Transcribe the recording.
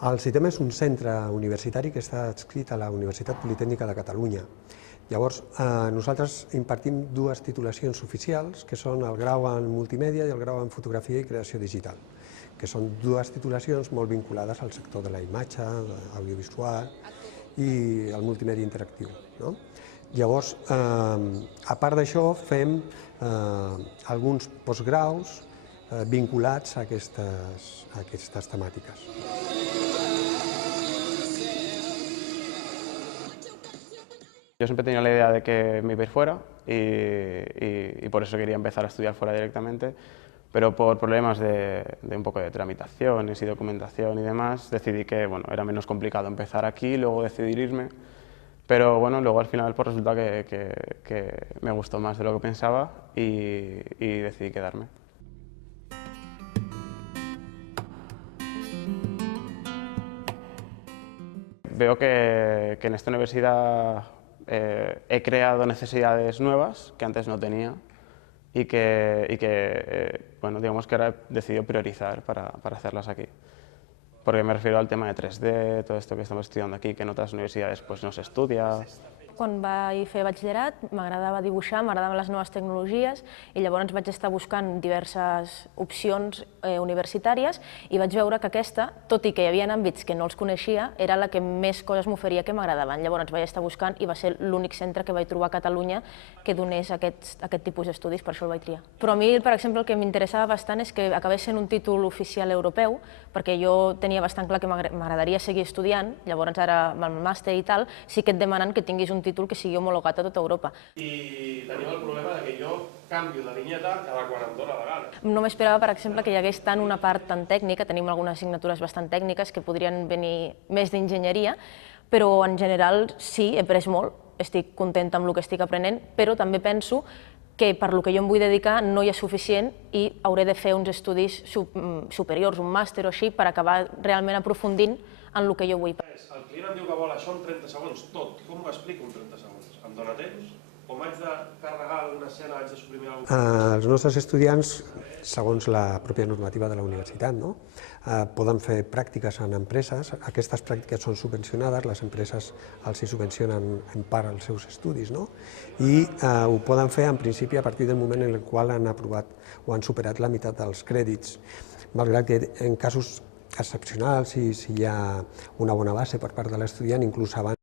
El CITEM és un centre universitari que està adscrit a la Universitat Politècnica de Catalunya. Llavors, nosaltres impartim dues titulacions oficials, que són el grau en multimèdia i el grau en fotografia i creació digital, que són dues titulacions molt vinculades al sector de la imatge, audiovisual i el multimèdia interactiu. Llavors, a part d'això, fem alguns postgraus vinculats a aquestes temàtiques. Yo siempre tenía la idea de que me iba a ir fuera y por eso quería empezar a estudiar fuera directamente, pero por problemas de un poco de tramitaciones y documentación y demás, decidí que era menos complicado empezar aquí y luego decidir irme, pero luego al final pues resulta que me gustó más de lo que pensaba y decidí quedarme. Veo que en esta universidad he creado necesidades nuevas que antes no tenía y que digamos que ahora he decidido priorizar para hacerlas aquí. Porque me refiero al tema de 3D, todo esto que estamos estudiando aquí, que en otras universidades pues no se estudia. Quan vaig fer batxillerat m'agradava dibuixar, m'agradaven les noves tecnologies i llavors vaig estar buscant diverses opcions universitàries i vaig veure que aquesta, tot i que hi havia àmbits que no els coneixia, era la que més coses m'oferia que m'agradaven. Llavors vaig estar buscant i va ser l'únic centre que vaig trobar a Catalunya que donés aquest tipus d'estudis, per això el vaig triar. Però a mi, per exemple, el que m'interessava bastant és que acabés sent un títol oficial europeu, perquè jo tenia bastant clar que m'agradaria seguir estudiant, llavors ara amb el màster i tal, sí que et demanen que tinguis un títol que sigui homologat a tota Europa. I tenim el problema que jo canvio de vinyeta cada quan em dóna la gana. No m'esperava, per exemple, que hi hagués tant una part tan tècnica, tenim algunes assignatures bastant tècniques que podrien venir més d'enginyeria, però en general sí, he après molt, estic contenta amb el que estic aprenent, però també penso que per lo que jo em vull dedicar no hi és suficient i hauré de fer uns estudis superiors, un màster o així, per acabar realment aprofundint en el que jo vull. El client em diu que vol això en 30 segons, tot. Com m'ho explico en 30 segons? Em dóna temps? O m'haig de carregar alguna escena, haig de suprimir alguna cosa? Els nostres estudiants, segons la pròpia normativa de la universitat, poden fer pràctiques en empreses. Aquestes pràctiques són subvencionades, les empreses els subvencionen en part els seus estudis, i ho poden fer en principi a partir del moment en el qual han aprovat o han superat la meitat dels crèdits, malgrat que en casos excepcionals, si hi ha una bona base per part de l'estudiant, inclús abans